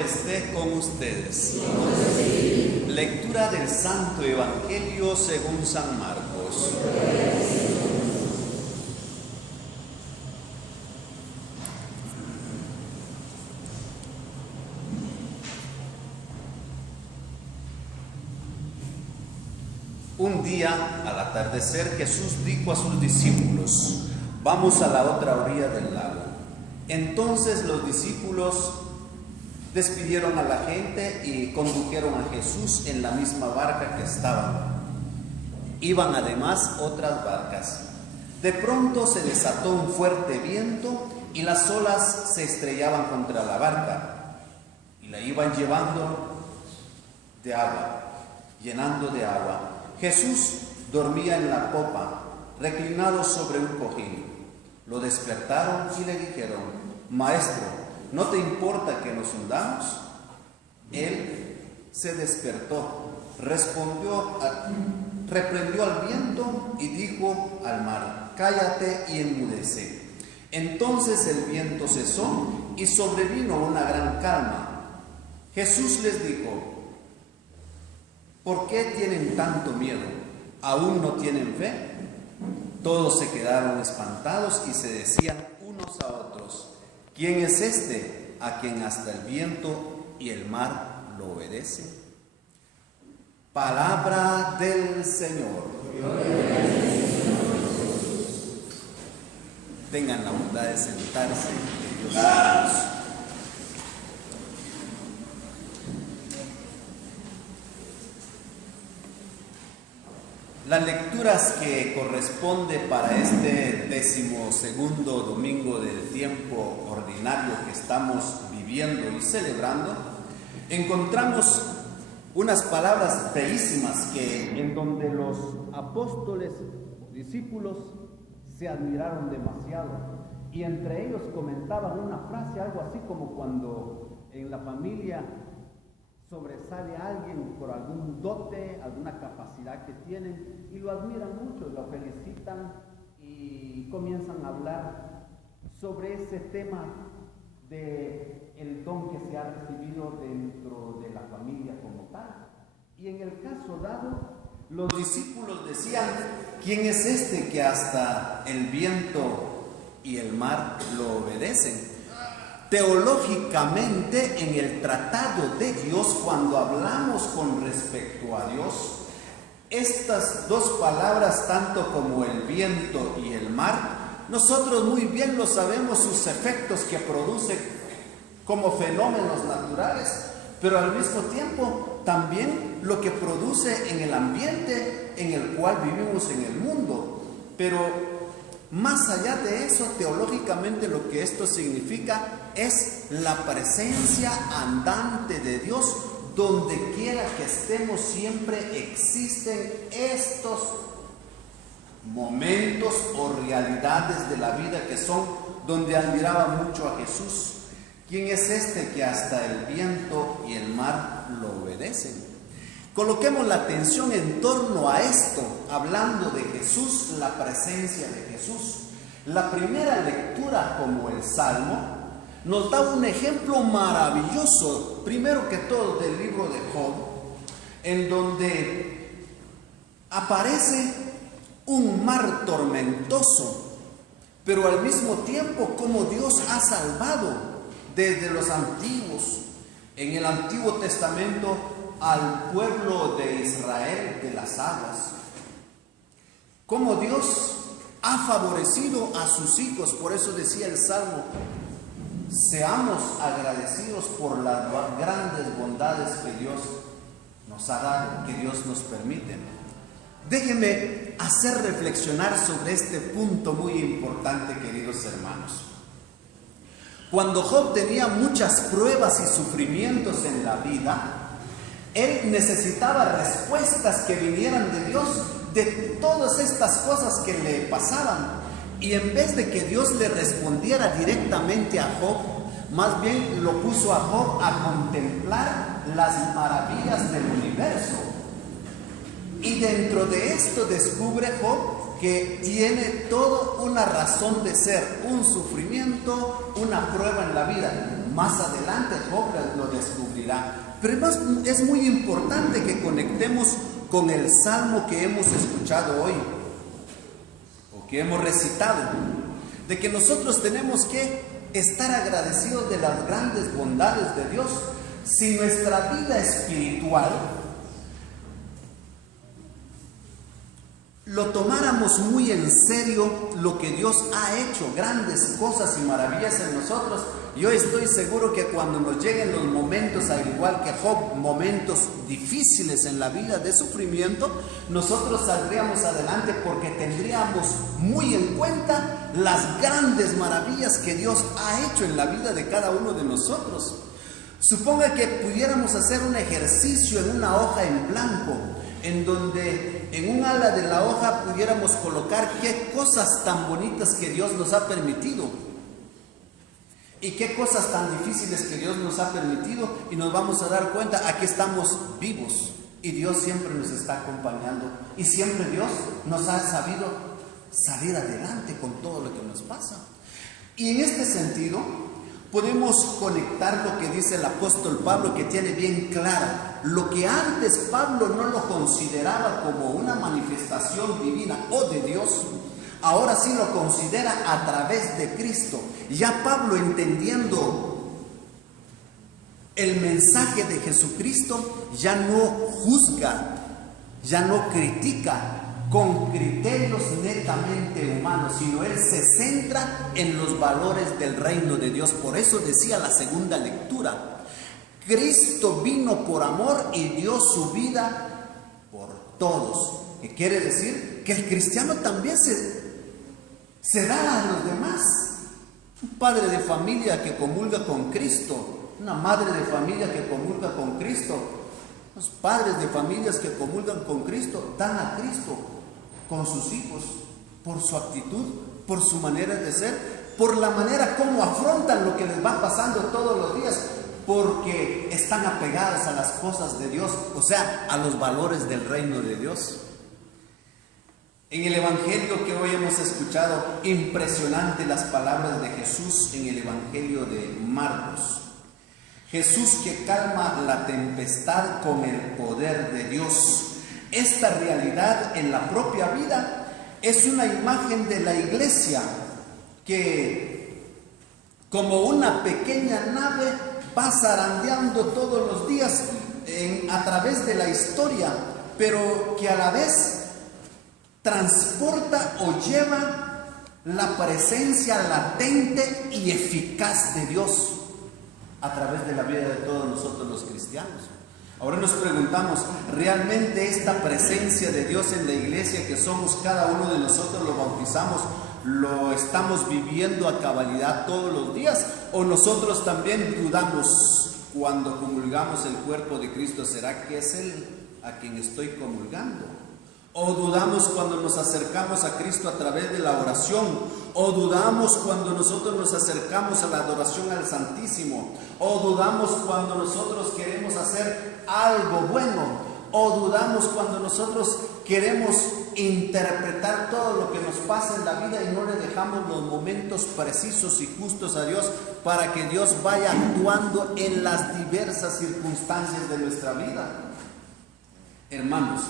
esté con ustedes. Lectura del Santo Evangelio según San Marcos. Un día, al atardecer, Jesús dijo a sus discípulos: vamos a la otra orilla del lago. Entonces los discípulos despidieron a la gente y condujeron a Jesús en la misma barca que estaban. Iban además otras barcas. De pronto se desató un fuerte viento y las olas se estrellaban contra la barca y la iban llevando de agua, llenando de agua. Jesús dormía en la popa, reclinado sobre un cojín. Lo despertaron y le dijeron: Maestro, ¿no te importa que nos hundamos? Él se despertó, reprendió al viento y dijo al mar: cállate y enmudece. Entonces el viento cesó y sobrevino una gran calma. Jesús les dijo: ¿por qué tienen tanto miedo? ¿Aún no tienen fe? Todos se quedaron espantados y se decían unos a otros: ¿quién es este a quien hasta el viento y el mar lo obedecen? Palabra del Señor. Tengan la bondad de sentarse. Dios bendiga. Las lecturas que corresponde para este 12º domingo del tiempo ordinario que estamos viviendo y celebrando, encontramos unas palabras bellísimas en donde los apóstoles, discípulos, se admiraron demasiado, y entre ellos comentaban una frase, algo así como cuando en la familia sobresale a alguien por algún dote, alguna capacidad que tienen, y lo admiran mucho, lo felicitan y comienzan a hablar sobre ese tema de el don que se ha recibido dentro de la familia como tal. Y en el caso dado, los discípulos decían: ¿quién es este que hasta el viento y el mar lo obedecen? Teológicamente, en el tratado de Dios, cuando hablamos con respecto a Dios, estas dos palabras, tanto como el viento y el mar, nosotros muy bien lo sabemos, sus efectos que producen como fenómenos naturales, pero al mismo tiempo también lo que produce en el ambiente en el cual vivimos en el mundo. Pero más allá de eso, teológicamente lo que esto significa es la presencia andante de Dios. Donde quiera que estemos siempre existen estos momentos o realidades de la vida que son donde admiraba mucho a Jesús. ¿Quién es este que hasta el viento y el mar lo obedecen? Coloquemos la atención en torno a esto, hablando de Jesús, la presencia de Jesús. La primera lectura, como el Salmo, nos da un ejemplo maravilloso, primero que todo del libro de Job, en donde aparece un mar tormentoso, pero al mismo tiempo como Dios ha salvado desde los antiguos, en el Antiguo Testamento, al pueblo de Israel de las aguas. Como Dios ha favorecido a sus hijos, por eso decía el Salmo: seamos agradecidos por las grandes bondades que Dios nos ha dado, que Dios nos permite. Déjenme hacer reflexionar sobre este punto muy importante, queridos hermanos. Cuando Job tenía muchas pruebas y sufrimientos en la vida, él necesitaba respuestas que vinieran de Dios de todas estas cosas que le pasaban. Y en vez de que Dios le respondiera directamente a Job, más bien lo puso a Job a contemplar las maravillas del universo. Y dentro de esto descubre Job que tiene toda una razón de ser, un sufrimiento, una prueba en la vida. Más adelante Job lo descubrirá. Pero es muy importante que conectemos con el salmo que hemos escuchado hoy, o que hemos recitado, de que nosotros tenemos que estar agradecidos de las grandes bondades de Dios. Si nuestra vida espiritual lo tomáramos muy en serio, lo que Dios ha hecho, grandes cosas y maravillas en nosotros, yo estoy seguro que cuando nos lleguen los momentos, al igual que Job, momentos difíciles en la vida de sufrimiento, nosotros saldríamos adelante porque tendríamos muy en cuenta las grandes maravillas que Dios ha hecho en la vida de cada uno de nosotros. Suponga que pudiéramos hacer un ejercicio en una hoja en blanco, en donde en un ala de la hoja pudiéramos colocar qué cosas tan bonitas que Dios nos ha permitido y qué cosas tan difíciles que Dios nos ha permitido, y nos vamos a dar cuenta, aquí estamos vivos y Dios siempre nos está acompañando y siempre Dios nos ha sabido salir adelante con todo lo que nos pasa. Y en este sentido podemos conectar lo que dice el apóstol Pablo, que tiene bien claro lo que antes Pablo no lo consideraba como una manifestación divina o de Dios, ahora sí lo considera a través de Cristo. Ya Pablo, entendiendo el mensaje de Jesucristo, ya no juzga, ya no critica con criterios netamente humanos, sino él se centra en los valores del reino de Dios. Por eso decía la segunda lectura: Cristo vino por amor y dio su vida por todos. ¿Qué quiere decir? Que el cristiano también se da a los demás. Un padre de familia que comulga con Cristo, una madre de familia que comulga con Cristo, los padres de familias que comulgan con Cristo dan a Cristo con sus hijos, por su actitud, por su manera de ser, por la manera como afrontan lo que les va pasando todos los días, porque están apegados a las cosas de Dios, o sea, a los valores del reino de Dios. En el Evangelio que hoy hemos escuchado, impresionante las palabras de Jesús en el Evangelio de Marcos. Jesús que calma la tempestad con el poder de Dios. Esta realidad en la propia vida es una imagen de la iglesia que, como una pequeña nave, va zarandeando todos los días a través de la historia, pero que a la vez transporta o lleva la presencia latente y eficaz de Dios a través de la vida de todos nosotros los cristianos. Ahora nos preguntamos, ¿realmente esta presencia de Dios en la iglesia que somos cada uno de nosotros, lo bautizamos, lo estamos viviendo a cabalidad todos los días? ¿O nosotros también dudamos cuando comulgamos el cuerpo de Cristo? ¿Será que es Él a quien estoy comulgando? ¿O dudamos cuando nos acercamos a Cristo a través de la oración? ¿O dudamos cuando nosotros nos acercamos a la adoración al Santísimo? ¿O dudamos cuando nosotros queremos hacer algo bueno? ¿O dudamos cuando nosotros queremos interpretar todo lo que nos pasa en la vida y no le dejamos los momentos precisos y justos a Dios para que Dios vaya actuando en las diversas circunstancias de nuestra vida? Hermanos,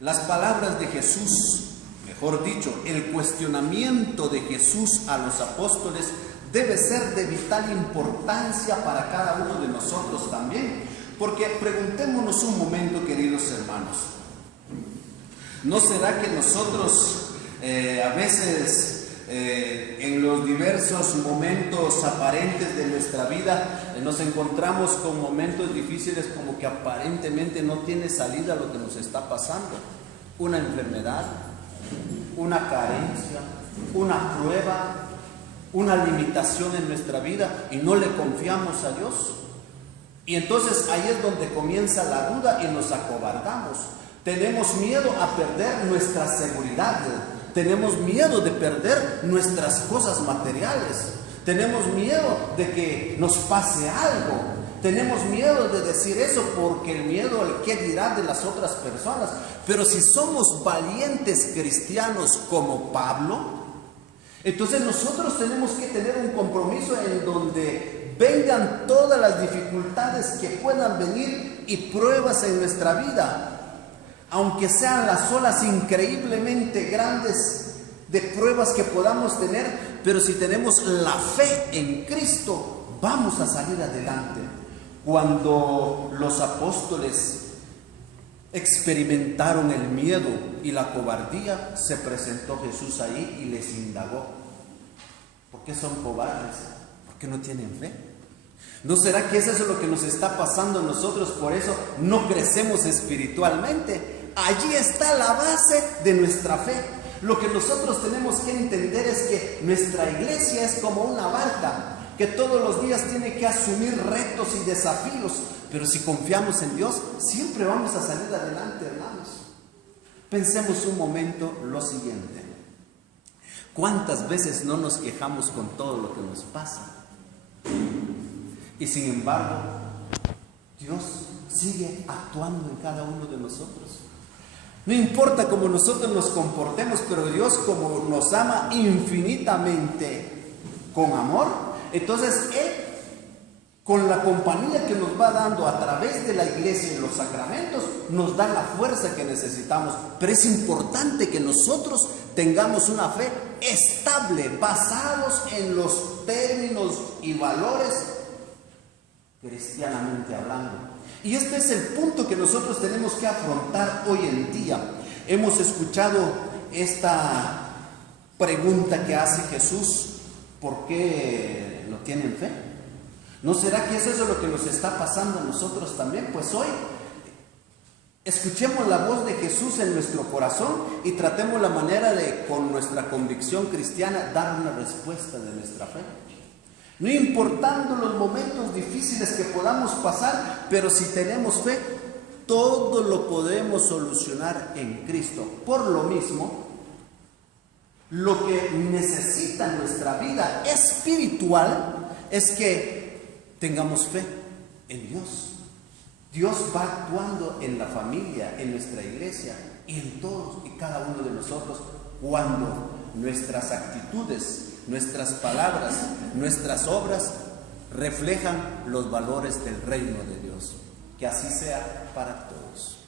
las palabras de Jesús, mejor dicho, el cuestionamiento de Jesús a los apóstoles debe ser de vital importancia para cada uno de nosotros también. Porque preguntémonos un momento, queridos hermanos, ¿no será que nosotros a veces en los diversos momentos aparentes de nuestra vida nos encontramos con momentos difíciles, como que aparentemente no tiene salida lo que nos está pasando? Una enfermedad, una carencia, una prueba, una limitación en nuestra vida, y no le confiamos a Dios. Y entonces ahí es donde comienza la duda y nos acobardamos. Tenemos miedo a perder nuestra seguridad, tenemos miedo de perder nuestras cosas materiales, tenemos miedo de que nos pase algo, tenemos miedo de decir eso porque el miedo al qué dirá de las otras personas. Pero si somos valientes cristianos como Pablo, entonces nosotros tenemos que tener un compromiso en donde vengan todas las dificultades que puedan venir y pruebas en nuestra vida, aunque sean las olas increíblemente grandes de pruebas que podamos tener, pero si tenemos la fe en Cristo, vamos a salir adelante. Cuando los apóstoles experimentaron el miedo y la cobardía, se presentó Jesús ahí y les indagó: ¿por qué son cobardes? ¿Por qué no tienen fe? ¿No será que eso es lo que nos está pasando a nosotros? Por eso no crecemos espiritualmente. Allí está la base de nuestra fe. Lo que nosotros tenemos que entender es que nuestra iglesia es como una barca que todos los días tiene que asumir retos y desafíos, pero si confiamos en Dios, siempre vamos a salir adelante, hermanos. Pensemos un momento lo siguiente: ¿cuántas veces no nos quejamos con todo lo que nos pasa? Y sin embargo, Dios sigue actuando en cada uno de nosotros. No importa cómo nosotros nos comportemos, pero Dios, como nos ama infinitamente con amor, entonces Él, con la compañía que nos va dando a través de la iglesia y los sacramentos, nos da la fuerza que necesitamos. Pero es importante que nosotros tengamos una fe estable, basados en los términos y valores cristianamente hablando. Y este es el punto que nosotros tenemos que afrontar hoy en día. Hemos escuchado esta pregunta que hace Jesús: ¿por qué no tienen fe? ¿No será que eso es lo que nos está pasando a nosotros también? Pues hoy escuchemos la voz de Jesús en nuestro corazón y tratemos la manera de, con nuestra convicción cristiana, dar una respuesta de nuestra fe. No importando los momentos difíciles que podamos pasar, pero si tenemos fe, todo lo podemos solucionar en Cristo. Por lo mismo, lo que necesita nuestra vida espiritual es que tengamos fe en Dios. Dios va actuando en la familia, en nuestra iglesia y en todos y cada uno de nosotros cuando nuestras actitudes, nuestras palabras, nuestras obras reflejan los valores del reino de Dios. Que así sea para todos.